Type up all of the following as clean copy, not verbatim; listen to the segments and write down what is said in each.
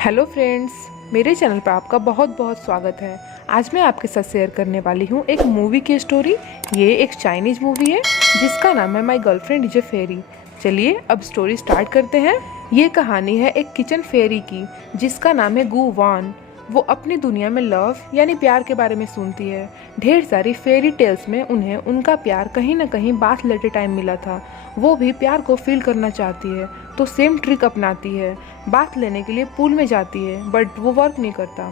Hello friends, मेरे channel पर आपका बहुत बहुत स्वागत है। आज मैं आपके साथ शेयर करने वाली हूँ एक मूवी की स्टोरी। ये एक चाइनीज़ मूवी है जिसका नाम है माई गर्लफ्रेंड इज ए फेरी। चलिए अब स्टोरी स्टार्ट करते हैं। ये कहानी है एक किचन फेरी की जिसका नाम है गु वान। वो अपनी दुनिया में लव यानी प्यार के बारे में सुनती है। ढेर सारी फेरी टेल्स में उन्हें उनका प्यार कहीं ना कहीं बात लेते टाइम मिला था। वो भी प्यार को फील करना चाहती है तो सेम ट्रिक अपनाती है। बात लेने के लिए पूल में जाती है बट वो वर्क नहीं करता।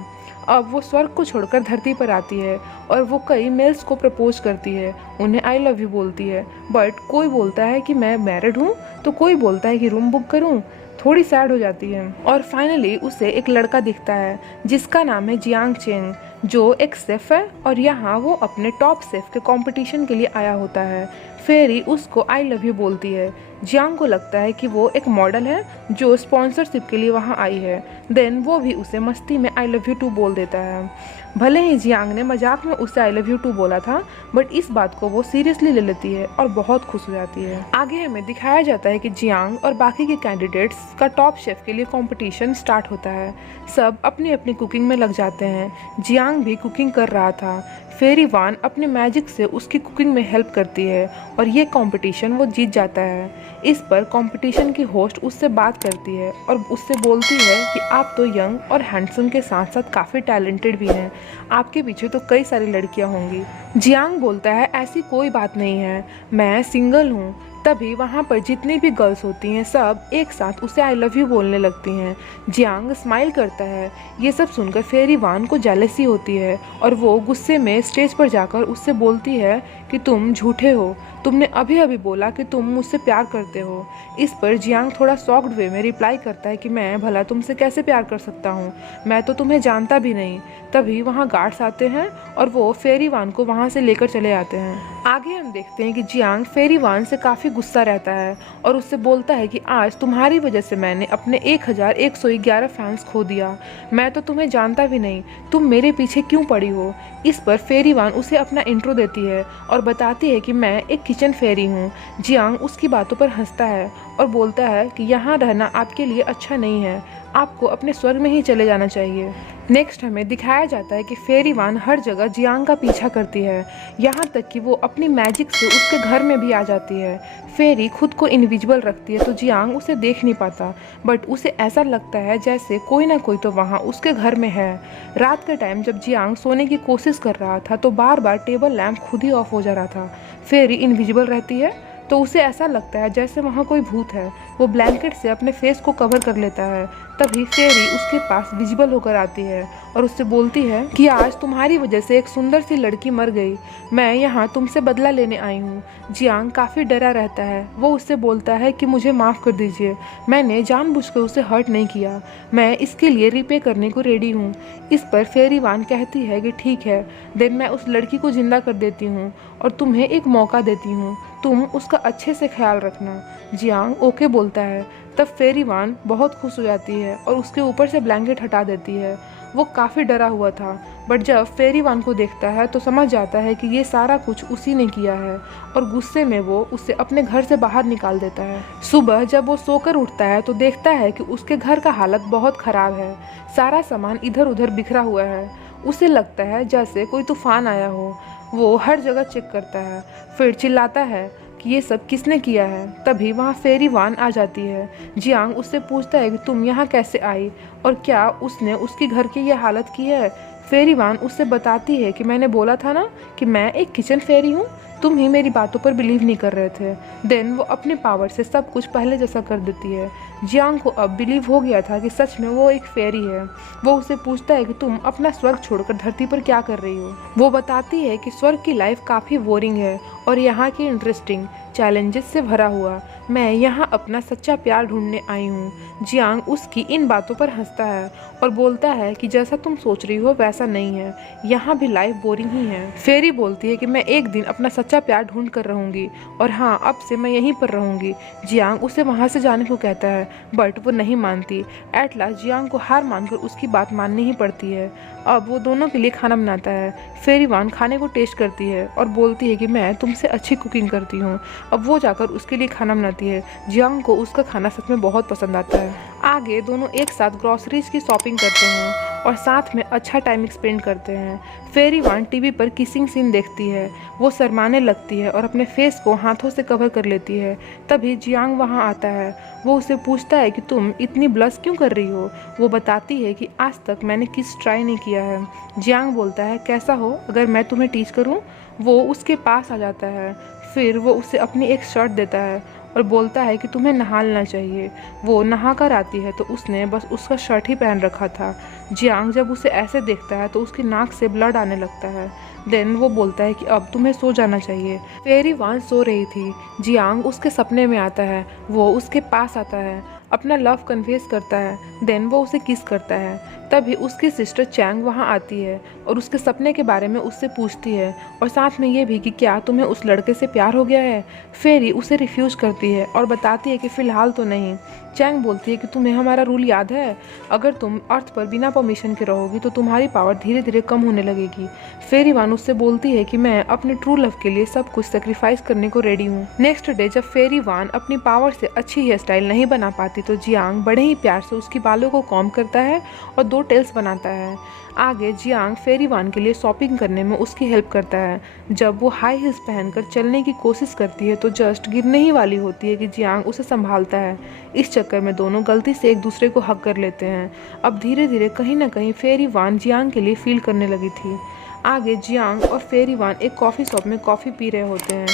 अब वो स्वर्ग को छोड़कर धरती पर आती है और वो कई मेल्स को प्रपोज करती है। उन्हें आई लव यू बोलती है बट कोई बोलता है कि मैं मैरिड हूँ तो कोई बोलता है कि रूम बुक करूँ। थोड़ी सैड हो जाती है और फाइनली उसे एक लड़का दिखता है जिसका नाम है जियांग चेंग, जो एक शेफ है और यहाँ वो अपने टॉप शेफ के कंपटीशन के लिए आया होता है। फेरी उसको आई लव यू बोलती है। जियांग को लगता है कि वो एक मॉडल है जो स्पॉन्सरशिप के लिए वहाँ आई है। देन वो भी उसे मस्ती में आई लव यू टू बोल देता है। भले ही जियांग ने मजाक में उसे आई लव यू टू बोला था बट इस बात को वो सीरियसली ले लेती है और बहुत खुश हो जाती है। आगे हमें दिखाया जाता है कि जियांग और बाकी के कैंडिडेट्स का टॉप शेफ के लिए कंपटीशन स्टार्ट होता है। सब अपनी अपनी कुकिंग में लग जाते हैं। जियांग भी कुकिंग कर रहा था। फेरी वान अपने मैजिक से उसकी कुकिंग में हेल्प करती है और ये कंपटीशन वो जीत जाता है। इस पर कंपटीशन की होस्ट उससे बात करती है और उससे बोलती है कि आप तो यंग और हैंडसम के साथ साथ काफ़ी टैलेंटेड भी हैं। आपके पीछे तो कई सारी लड़कियां होंगी। जियांग बोलता है ऐसी कोई बात नहीं है, मैं सिंगल हूँ। तभी वहाँ पर जितनी भी गर्ल्स होती हैं सब एक साथ उसे आई लव यू बोलने लगती हैं। जियांग स्माइल करता है। ये सब सुनकर फेरी वान को जेलसी होती है और वो गुस्से में स्टेज पर जाकर उससे बोलती है कि तुम झूठे हो, तुमने अभी अभी बोला कि तुम मुझसे प्यार करते हो। इस पर जियांग थोड़ा शॉक्ड वे में रिप्लाई करता है कि मैं भला तुमसे कैसे प्यार कर सकता हूँ, मैं तो तुम्हें जानता भी नहीं। तभी वहाँ गार्ड्स आते हैं और वो फेरी वान को वहाँ से लेकर चले आते हैं। आगे हम देखते हैं कि जियांग फेरी वान से काफ़ी गुस्सा रहता है और उससे बोलता है कि आज तुम्हारी वजह से मैंने अपने 1111 फैंस खो दिया। मैं तो तुम्हें जानता भी नहीं, तुम मेरे पीछे क्यों पड़ी हो। इस पर फेरी वान उसे अपना इंट्रो देती है और बताती है कि मैं एक किचन फेरी हूँ। जियांग उसकी बातों पर हंसता है और बोलता है कि यहाँ रहना आपके लिए अच्छा नहीं है, आपको अपने स्वर्ग में ही चले जाना चाहिए। नेक्स्ट हमें दिखाया जाता है कि फेरी वान हर जगह जियांग का पीछा करती है, यहाँ तक कि वो अपनी मैजिक से उसके घर में भी आ जाती है। फेरी खुद को इनविजिबल रखती है तो जियांग उसे देख नहीं पाता बट उसे ऐसा लगता है जैसे कोई ना कोई तो वहाँ उसके घर में है। रात के टाइम जब जियांग सोने की कोशिश कर रहा था तो बार बार टेबल लैंप खुद ही ऑफ हो जा रहा था। फेरी इनविजिबल रहती है तो उसे ऐसा लगता है जैसे वहाँ कोई भूत है। वो ब्लैंकेट से अपने फेस को कवर कर लेता है। तभी फेरी उसके पास विजिबल होकर आती है और उससे बोलती है कि आज तुम्हारी वजह से एक सुंदर सी लड़की मर गई, मैं यहाँ तुमसे बदला लेने आई हूँ। जियांग काफ़ी डरा रहता है। वो उससे बोलता है कि मुझे माफ़ कर दीजिए, मैंने जानबूझकर उसे हर्ट नहीं किया, मैं इसके लिए रिपे करने को रेडी हूँ। इस पर फेरी वान कहती है कि ठीक है, देन मैं उस लड़की को जिंदा कर देती हूँ और तुम्हें एक मौका देती हूँ, तुम उसका अच्छे से ख्याल रखना। जियांग ओके बोलता है। तब फेरी वान बहुत खुश हो जाती है और उसके ऊपर से ब्लैंकेट हटा देती है। वो काफ़ी डरा हुआ था बट जब फेरी वान को देखता है तो समझ जाता है कि ये सारा कुछ उसी ने किया है और गुस्से में वो उसे अपने घर से बाहर निकाल देता है। सुबह जब वो सोकर उठता है तो देखता है कि उसके घर का हालत बहुत ख़राब है। सारा सामान इधर उधर बिखरा हुआ है। उसे लगता है जैसे कोई तूफान आया हो। वो हर जगह चेक करता है, फिर चिल्लाता है कि ये सब किसने किया है। तभी वहाँ फेरी वान आ जाती है। जियांग उससे पूछता है कि तुम यहाँ कैसे आई और क्या उसने उसके घर की ये हालत की है। फेरी वान उससे बताती है कि मैंने बोला था ना कि मैं एक किचन फेरी हूँ, तुम ही मेरी बातों पर बिलीव नहीं कर रहे थे। देन वो अपने पावर से सब कुछ पहले जैसा कर देती है। जियांग को अब बिलीव हो गया था कि सच में वो एक फेरी है। वो उसे पूछता है कि तुम अपना स्वर्ग छोड़कर धरती पर क्या कर रही हो। वो बताती है कि स्वर्ग की लाइफ काफ़ी बोरिंग है और यहाँ की इंटरेस्टिंग चैलेंजेस से भरा हुआ, मैं यहाँ अपना सच्चा प्यार ढूंढने आई हूँ। जियांग उसकी इन बातों पर हंसता है और बोलता है कि जैसा तुम सोच रही हो वैसा नहीं है, यहाँ भी लाइफ बोरिंग ही है। फेरी बोलती है कि मैं एक दिन अपना सच्चा प्यार ढूंढ कर रहूँगी और हाँ, अब से मैं यहीं पर रहूँगी। जियांग उसे वहाँ से जाने को कहता है बट वो नहीं मानती। एट लास्ट जियांग को हार मानकर उसकी बात माननी ही पड़ती है। अब वो दोनों के लिए खाना बनाता है। फेरी वान खाने को टेस्ट करती है और बोलती है कि मैं तुमसे अच्छी कुकिंग करती हूँ। अब वो जाकर उसके लिए खाना बनाती है। जियांग को उसका खाना सच में बहुत पसंद आता है। आगे दोनों एक साथ ग्रॉसरीज की शॉपिंग करते हैं और साथ में अच्छा टाइम स्पेंड करते हैं। फेरी वान टीवी पर किसिंग सीन देखती है। वो शर्माने लगती है और अपने फेस को हाथों से कवर कर लेती है। तभी जियांग वहाँ आता है। वो उसे पूछता है कि तुम इतनी ब्लश क्यों कर रही हो। वो बताती है कि आज तक मैंने किस ट्राई नहीं किया है। जियांग बोलता है कैसा हो अगर मैं तुम्हें टीच करूँ। वो उसके पास आ जाता है। फिर वो उसे अपनी एक शर्ट देता है और बोलता है कि तुम्हें नहा लेना चाहिए। वो नहा कर आती है तो उसने बस उसका शर्ट ही पहन रखा था। जियांग जब उसे ऐसे देखता है तो उसकी नाक से ब्लड आने लगता है। देन वो बोलता है कि अब तुम्हें सो जाना चाहिए। फेरी वान सो रही थी। जियांग उसके सपने में आता है। वो उसके पास आता है, अपना लव कन्फेस करता है। देन वो उसे किस करता है। तभी उसकी सिस्टर चैंग वहाँ आती है और उसके सपने के बारे में उससे पूछती है और साथ में ये भी कि क्या तुम्हें उस लड़के से प्यार हो गया है। फेरी उसे रिफ्यूज करती है और बताती है कि फ़िलहाल तो नहीं। चैंग बोलती है कि तुम्हें हमारा रूल याद है, अगर तुम अर्थ पर बिना परमिशन के रहोगी तो तुम्हारी पावर धीरे धीरे कम होने लगेगी। फेरी वान उससे बोलती है कि मैं अपने ट्रू लव के लिए सब कुछ सेक्रीफाइस करने को रेडी हूँ। नेक्स्ट डे जब फेरी वान अपनी पावर से अच्छी हेयर स्टाइल नहीं बना पाती तो जियांग बड़े ही प्यार से उसकी बालों को कॉम्ब करता है और 2 टेल्स बनाता है। आगे जियांग फेरी वान के लिए शॉपिंग करने में उसकी हेल्प करता है। जब वो हाई हील्स पहनकर चलने की कोशिश करती है तो जस्ट गिरने ही वाली होती है कि जियांग उसे संभालता है। इस चक्कर में दोनों गलती से एक दूसरे को हक कर लेते हैं। अब धीरे धीरे कहीं ना कहीं फेरी वान जियांग के लिए फील करने लगी थी। आगे जियांग और फेरी वान एक कॉफ़ी शॉप में कॉफ़ी पी रहे होते हैं।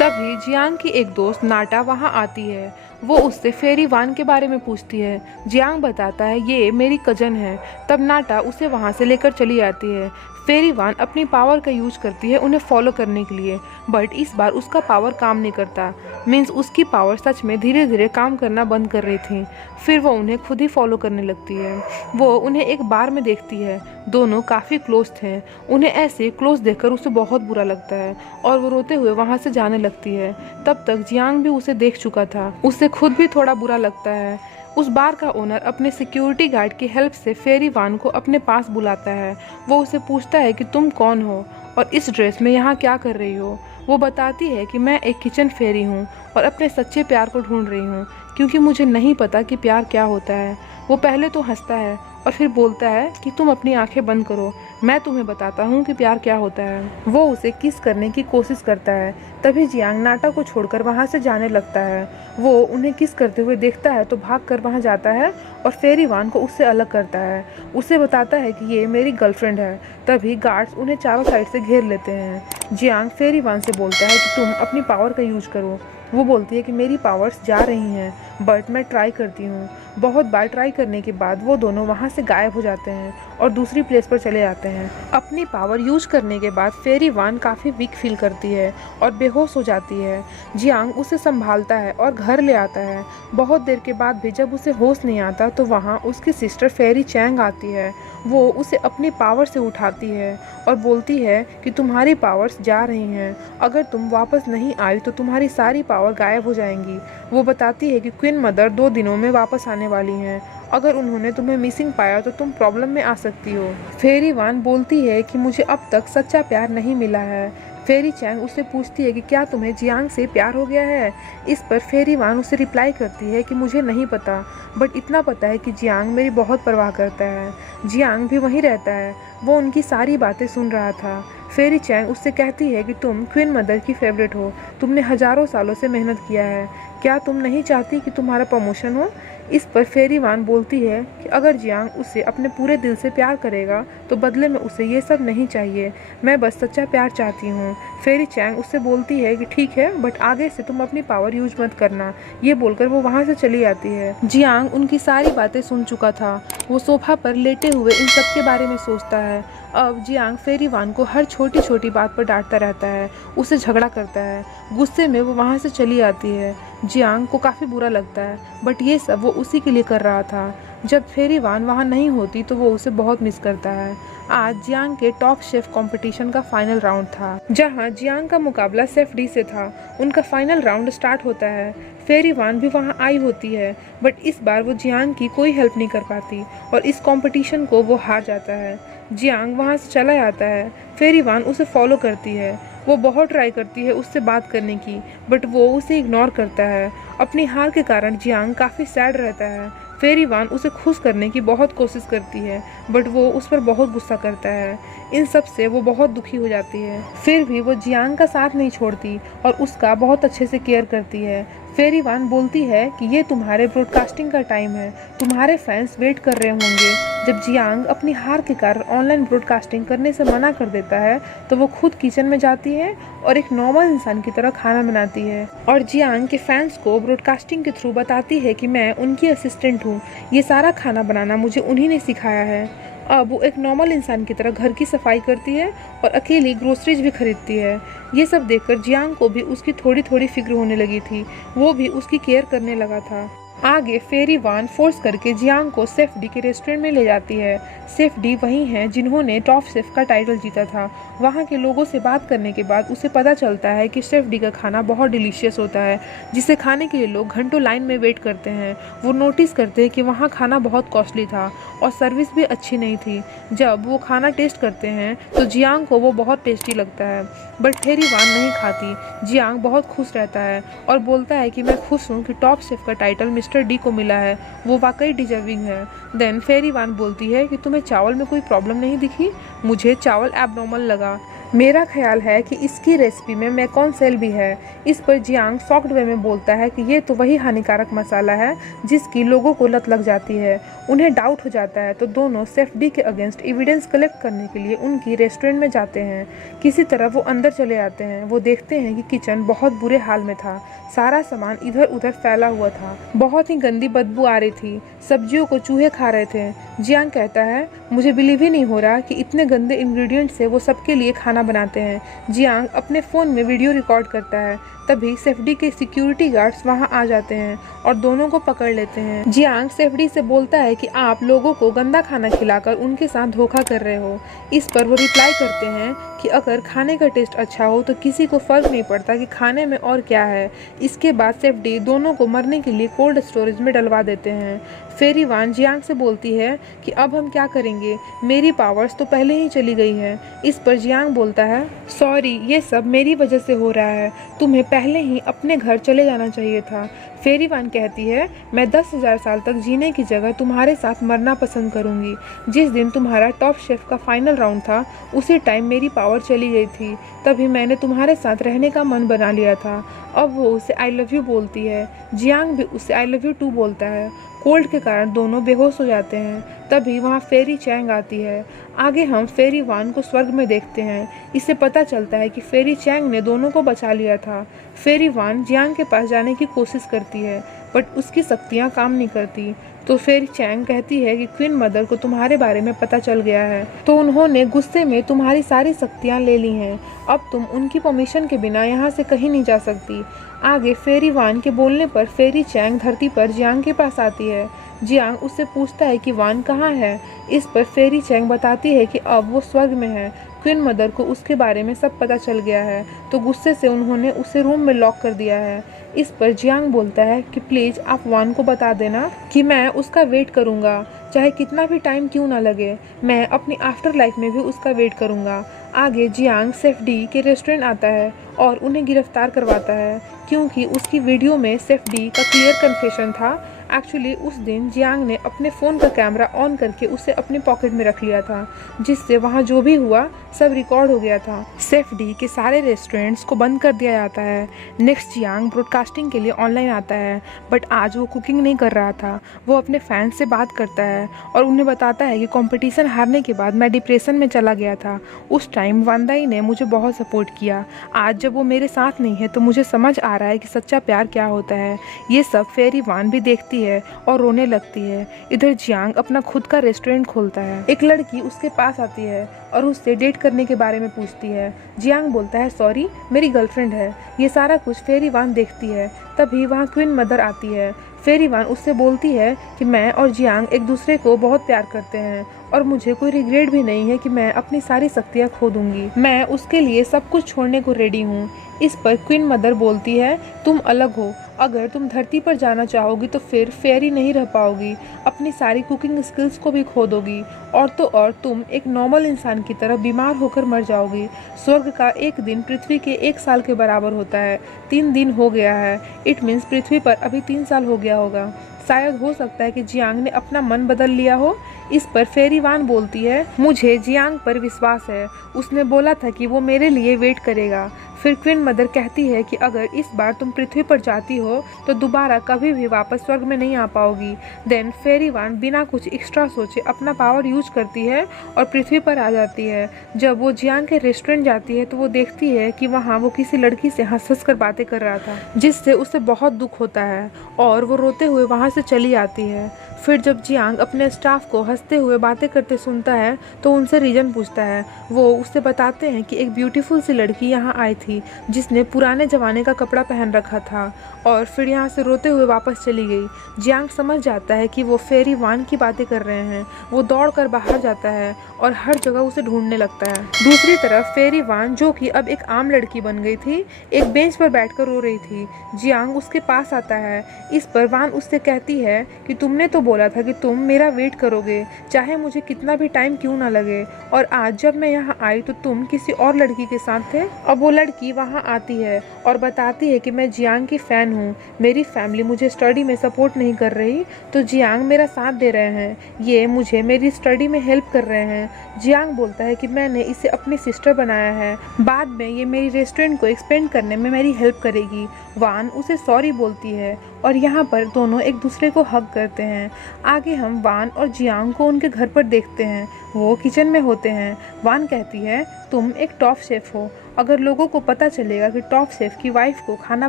तभी जियांग की एक दोस्त नाटा वहाँ आती है। वो उससे फेरी वान के बारे में पूछती है। जियांग बताता है ये मेरी कजन है। तब नाटा उसे वहाँ से लेकर चली आती है। फेरी वान अपनी पावर का यूज करती है उन्हें फॉलो करने के लिए, बट इस बार उसका पावर काम नहीं करता। मीन्स उसकी पावर सच में धीरे धीरे काम करना बंद कर रही थी। फिर वो उन्हें खुद ही फॉलो करने लगती है। वो उन्हें एक बार में देखती है। दोनों काफ़ी क्लोज थे। उन्हें ऐसे क्लोज देखकर उसे बहुत बुरा लगता है और वो रोते हुए वहाँ से जाने लगती है। तब तक जियांग भी उसे देख चुका था। उसे खुद भी थोड़ा बुरा लगता है। उस बार का ओनर अपने सिक्योरिटी गार्ड की हेल्प से फेरी वान को अपने पास बुलाता है। वो उसे पूछता है कि तुम कौन हो और इस ड्रेस में यहाँ क्या कर रही हो। वो बताती है कि मैं एक किचन फेरी हूँ और अपने सच्चे प्यार को ढूंढ रही हूँ, क्योंकि मुझे नहीं पता कि प्यार क्या होता है। वो पहले तो हंसता है और फिर बोलता है कि तुम अपनी आंखें बंद करो, मैं तुम्हें बताता हूँ कि प्यार क्या होता है। वो उसे किस करने की कोशिश करता है। तभी जियांग नाटा को छोड़कर वहाँ से जाने लगता है। वो उन्हें किस करते हुए देखता है तो भाग कर वहाँ जाता है और फेरी वान को उससे अलग करता है। उसे बताता है कि ये मेरी गर्लफ्रेंड है। तभी गार्ड्स उन्हें चारों साइड से घेर लेते हैं। जियांग फेरी वान से बोलता है कि तुम अपनी पावर का यूज करो। वो बोलती है कि मेरी पावर्स जा रही हैं, बट मैं ट्राई करती हूँ। बहुत बार ट्राई करने के बाद वो दोनों वहाँ से गायब हो जाते हैं और दूसरी प्लेस पर चले जाते हैं। अपनी पावर यूज करने के बाद फेरी वान काफ़ी वीक फील करती है और बेहोश हो जाती है। जियांग उसे संभालता है और घर ले आता है। बहुत देर के बाद भी जब उसे होश नहीं आता तो वहाँ उसकी सिस्टर फेरी चैंग आती है। वो उसे अपनी पावर से उठाती है और बोलती है कि तुम्हारी पावर्स जा रही हैं, अगर तुम वापस नहीं आई तो तुम्हारी सारी पावर गायब हो जाएंगी। वो बताती है कि क्वीन मदर 2 दिनों में वापस आने वाली हैं। अगर उन्होंने तुम्हें मिसिंग पाया तो तुम प्रॉब्लम में आ सकती हो। फेरी वान बोलती है कि मुझे अब तक सच्चा प्यार नहीं मिला है। फेरी चैंग उससे पूछती है कि क्या तुम्हें जियांग से प्यार हो गया है। इस पर फेरी वान उसे रिप्लाई करती है कि मुझे नहीं पता, बट इतना पता है कि जियांग मेरी बहुत परवाह करता है। जियांग भी वहीं रहता है। वो उनकी सारी बातें सुन रहा था। फेरी चैंग उससे कहती है कि तुम क्वीन मदर की फेवरेट हो, तुमने हजारों सालों से मेहनत किया है, क्या तुम नहीं चाहती कि तुम्हारा प्रमोशन हो। इस पर फेरी वान बोलती है कि अगर जियांग उसे अपने पूरे दिल से प्यार करेगा तो बदले में उसे ये सब नहीं चाहिए, मैं बस सच्चा प्यार चाहती हूँ। फेरी चैंग उससे बोलती है कि ठीक है, बट आगे से तुम अपनी पावर यूज मत करना। ये बोलकर वो वहाँ से चली जाती है। जियांग उनकी सारी बातें सुन चुका था। वो सोफा पर लेटे हुए इन सब के बारे में सोचता है। अब जियांग फेरी वान को हर छोटी छोटी बात पर डांटता रहता है, उसे झगड़ा करता है। गुस्से में वो वहाँ से चली आती है। जियांग को काफ़ी बुरा लगता है, बट ये सब वो उसी के लिए कर रहा था। जब फेरी वान वहाँ नहीं होती तो वो उसे बहुत मिस करता है। आज जियांग के टॉप शेफ कंपटीशन का फाइनल राउंड था, जहाँ जियांग का मुकाबला शेफ डी से था। उनका फाइनल राउंड स्टार्ट होता है। फेरी वान भी वहाँ आई होती है, बट इस बार वो जियांग की कोई हेल्प नहीं कर पाती और इस कंपटीशन को वो हार जाता है। जियांग वहाँ से चला जाता है। फेरी वान उसे फॉलो करती है। वो बहुत ट्राई करती है उससे बात करने की, बट वो उसे इग्नोर करता है। अपनी हार के कारण जियांग काफ़ी सैड रहता है। फेरी वान उसे खुश करने की बहुत कोशिश करती है, बट वो उस पर बहुत गुस्सा करता है। इन सब से वो बहुत दुखी हो जाती है। फिर भी वो जियांग का साथ नहीं छोड़ती और उसका बहुत अच्छे से केयर करती है। फेरी वान बोलती है कि ये तुम्हारे ब्रॉडकास्टिंग का टाइम है, तुम्हारे फैंस वेट कर रहे होंगे। जब जियांग अपनी हार के कारण ऑनलाइन ब्रॉडकास्टिंग करने से मना कर देता है तो वो खुद किचन में जाती है और एक नॉर्मल इंसान की तरह खाना बनाती है और जियांग के फैंस को ब्रॉडकास्टिंग के थ्रू बताती है कि मैं उनकी असिस्टेंट हूँ, ये सारा खाना बनाना मुझे उन्हीं ने सिखाया है। अब वो एक नॉर्मल इंसान की तरह घर की सफाई करती है और अकेली ग्रोसरीज भी खरीदती है। ये सब देखकर जियांग को भी उसकी थोड़ी थोड़ी फिक्र होने लगी थी, वो भी उसकी केयर करने लगा था। आगे फेरी वान फोर्स करके जियांग को शेफ डी के रेस्टोरेंट में ले जाती है। शेफ डी वही हैं जिन्होंने टॉप शेफ का टाइटल जीता था। वहाँ के लोगों से बात करने के बाद उसे पता चलता है कि शेफ डी का खाना बहुत डिलीशियस होता है, जिसे खाने के लिए लोग घंटों लाइन में वेट करते हैं। वो नोटिस करते हैं कि वहाँ खाना बहुत कॉस्टली था और सर्विस भी अच्छी नहीं थी। जब वो खाना टेस्ट करते हैं तो जियांग को वो बहुत टेस्टी लगता है, बट फेरी वान नहीं खाती। जियांग बहुत खुश रहता है और बोलता है कि मैं खुश हूँ कि टॉप शेफ का टाइटल मिस्टर डी को मिला है, वो वाकई डिजर्विंग है। देन फेरी वान बोलती है कि तुम्हें चावल में कोई प्रॉब्लम नहीं दिखी? मुझे चावल एबनॉर्मल लगा। मेरा ख्याल है कि इसकी रेसिपी में मैकॉन सेल भी है। इस पर जियांग शॉक्ड वे में बोलता है कि ये तो वही हानिकारक मसाला है जिसकी लोगों को लत लग जाती है। उन्हें डाउट हो जाता है तो दोनों शेफ डी के अगेंस्ट एविडेंस कलेक्ट करने के लिए उनकी रेस्टोरेंट में जाते हैं। किसी तरह वो अंदर चले आते हैं। वो देखते हैं कि किचन बहुत बुरे हाल में था, सारा सामान इधर उधर फैला हुआ था, बहुत ही गंदी बदबू आ रही थी, सब्जियों को चूहे खा रहे थे। जियांग कहता है मुझे बिलीव ही नहीं हो रहा कि इतने गंदे इंग्रेडिएंट से वो सबके लिए खाना बनाते हैं। जियांग अपने फ़ोन में वीडियो रिकॉर्ड करता है। तभी सेफडी के सिक्योरिटी गार्ड्स वहां आ जाते हैं और दोनों को पकड़ लेते हैं। जियांग सेफडी से बोलता है कि आप लोगों को गंदा खाना खिलाकर उनके साथ धोखा कर रहे हो। इस पर वो रिप्लाई करते हैं कि अगर खाने का टेस्ट अच्छा हो तो किसी को फर्क नहीं पड़ता कि खाने में और क्या है। इसके बाद सेफडी दोनों को मरने के लिए कोल्ड स्टोरेज में डलवा देते हैं। फेरी वान जियांग से बोलती है कि अब हम क्या करेंगे, मेरी पावर्स तो पहले ही चली गई है। इस पर जियांग बोलता है सॉरी, ये सब मेरी वजह से हो रहा है, तुम्हें पहले ही अपने घर चले जाना चाहिए था। फेरी वान कहती है मैं 10,000 साल तक जीने की जगह तुम्हारे साथ मरना पसंद करूंगी। जिस दिन तुम्हारा टॉप शेफ का फाइनल राउंड था उसी टाइम मेरी पावर चली गई थी, तभी मैंने तुम्हारे साथ रहने का मन बना लिया था। अब वो उसे आई लव यू बोलती है। जियांग भी उसे आई लव यू टू बोलता है। कोल्ड के कारण दोनों बेहोश हो जाते हैं। तभी वहाँ फेरी चैंग आती है। आगे हम फेरी वान को स्वर्ग में देखते हैं। इससे पता चलता है कि फेरी चैंग ने दोनों को बचा लिया था। फेरी वान जियांग के पास जाने की कोशिश करती है बट उसकी शक्तियाँ काम नहीं करती। तो फेरी चैंग कहती है कि क्वीन मदर को तुम्हारे बारे में पता चल गया है, तो उन्होंने गुस्से में तुम्हारी सारी शक्तियाँ ले ली हैं। अब तुम उनकी परमिशन के बिना यहाँ से कहीं नहीं जा सकती। आगे फेरी वान के बोलने पर फेरी चैंग धरती पर जियांग के पास आती है। जियांग उससे पूछता है कि वान कहाँ है। इस पर फेरी चैंग बताती है कि अब वो स्वर्ग में है। क्वीन मदर को उसके बारे में सब पता चल गया है, तो गुस्से से उन्होंने उसे रूम में लॉक कर दिया है। इस पर जियांग बोलता है कि प्लीज़ आप वान को बता देना कि मैं उसका वेट करूँगा, चाहे कितना भी टाइम क्यों ना लगे। मैं अपनी आफ्टर लाइफ में भी उसका वेट करूँगा। आगे जियांग शेफ डी के रेस्टोरेंट आता है और उन्हें गिरफ्तार करवाता है क्योंकि उसकी वीडियो में शेफ डी का क्लियर कन्फेशन था। एक्चुअली उस दिन जियांग ने अपने फ़ोन का कैमरा ऑन करके उसे अपने पॉकेट में रख लिया था, जिससे वहाँ जो भी हुआ सब रिकॉर्ड हो गया था। शेफ डी के सारे रेस्टोरेंट्स को बंद कर दिया जाता है। नेक्स्ट जियांग ब्रॉडकास्टिंग के लिए ऑनलाइन आता है, बट आज वो कुकिंग नहीं कर रहा था। वो अपने फैंस से बात करता है और उन्हें बताता है कि कंपटीशन हारने के बाद मैं डिप्रेशन में चला गया था। उस टाइम वांदाई ने मुझे बहुत सपोर्ट किया। आज जब वो मेरे साथ नहीं है तो मुझे समझ आ रहा है कि सच्चा प्यार क्या होता है। ये सब फेरी वान भी देखती है और रोने लगती है। इधर जियांग अपना खुद का रेस्टोरेंट खोलता है। एक लड़की उसके पास आती है और उससे डेट करने के बारे में पूछती है। जियांग बोलता है सॉरी, मेरी गर्लफ्रेंड है। ये सारा कुछ फेरी वान देखती है। तभी वहाँ क्वीन मदर आती है। फेरी वान उससे बोलती है कि मैं और जियांग एक दूसरे को बहुत प्यार करते हैं और मुझे कोई रिग्रेट भी नहीं है कि मैं अपनी सारी शक्तियाँ खो दूंगी। मैं उसके लिए सब कुछ छोड़ने को रेडी हूँ। इस पर क्वीन मदर बोलती है तुम अलग हो, अगर तुम धरती पर जाना चाहोगी तो फिर फेरी नहीं रह पाओगी, अपनी सारी कुकिंग स्किल्स को भी खो दोगी और तो और तुम एक नॉर्मल इंसान की तरह बीमार होकर मर जाओगी। स्वर्ग का एक दिन पृथ्वी के 1 साल के बराबर होता है। 3 दिन हो गया है, इट मीन्स पृथ्वी पर अभी 3 साल हो गया होगा। शायद हो सकता है कि जियांग ने अपना मन बदल लिया हो। इस पर फेरी वान बोलती है, मुझे जियांग पर विश्वास है, उसने बोला था कि वो मेरे लिए वेट करेगा। फिर क्वीन मदर कहती है कि अगर इस बार तुम पृथ्वी पर जाती हो तो दोबारा कभी भी वापस स्वर्ग में नहीं आ पाओगी। देन फेरी वान बिना कुछ एक्स्ट्रा सोचे अपना पावर यूज करती है और पृथ्वी पर आ जाती है। जब वो जियांग के रेस्टोरेंट जाती है तो वो देखती है कि वहाँ वो किसी लड़की से हंस हंस कर बातें कर रहा था, जिससे उसे बहुत दुख होता है और वो रोते हुए वहाँ से चली आती है। फिर जब जियांग अपने स्टाफ को हंसते हुए बातें करते सुनता है तो उनसे रीजन पूछता है। वो उससे बताते हैं कि एक ब्यूटीफुल सी लड़की यहाँ आई थी जिसने पुराने ज़माने का कपड़ा पहन रखा था और फिर यहाँ से रोते हुए वापस चली गई। जियांग समझ जाता है कि वो फेरी वान की बातें कर रहे हैं। वो दौड़कर बाहर जाता है और हर जगह उसे ढूंढने लगता है। दूसरी तरफ फेरी वान, जो कि अब एक आम लड़की बन गई थी, एक बेंच पर बैठकर रो रही थी। जियांग उसके पास आता है। इस पर वान उससे कहती है कि तुमने तो बोला था कि तुम मेरा वेट करोगे, चाहे मुझे कितना भी टाइम क्यों ना लगे, और आज जब मैं यहाँ आई तो तुम किसी और लड़की के साथ थे। अब वो लड़की वहाँ आती है और बताती है कि मैं जियांग की फ़ैन हूँ, मेरी फैमिली मुझे स्टडी में सपोर्ट नहीं कर रही तो जियांग मेरा साथ दे रहे हैं, ये मुझे मेरी स्टडी में हेल्प कर रहे हैं। जियांग बोलता है कि मैंने इसे अपनी सिस्टर बनाया है, बाद में ये मेरी रेस्टोरेंट को एक्सपेंड करने में मेरी हेल्प करेगी। वान उसे सॉरी बोलती है और यहाँ पर दोनों एक दूसरे को हग करते हैं। आगे हम वान और जियांग को उनके घर पर देखते हैं। वो किचन में होते हैं। वान कहती है, तुम एक टॉप शेफ हो, अगर लोगों को पता चलेगा कि टॉप शेफ की वाइफ को खाना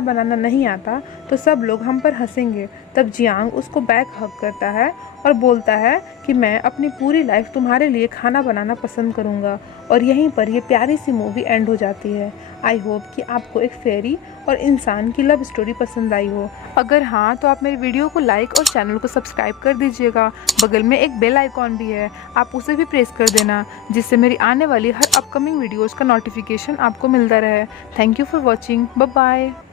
बनाना नहीं आता तो सब लोग हम पर हंसेंगे। तब जियांग उसको बैक हग करता है और बोलता है कि मैं अपनी पूरी लाइफ तुम्हारे लिए खाना बनाना पसंद करूँगा। और यहीं पर ये प्यारी सी मूवी एंड हो जाती है। आई होप कि आपको एक फेरी और इंसान की लव स्टोरी पसंद आई हो। अगर हाँ तो आप मेरी वीडियो को लाइक और चैनल को सब्सक्राइब कर दीजिएगा। बगल में एक बेल आइकॉन भी है, आप उसे भी प्रेस कर देना, जिससे मेरी आने वाली हर अपकमिंग वीडियोज़ का नोटिफिकेशन आपको मिलता रहे। Thank you for watching. Bye bye.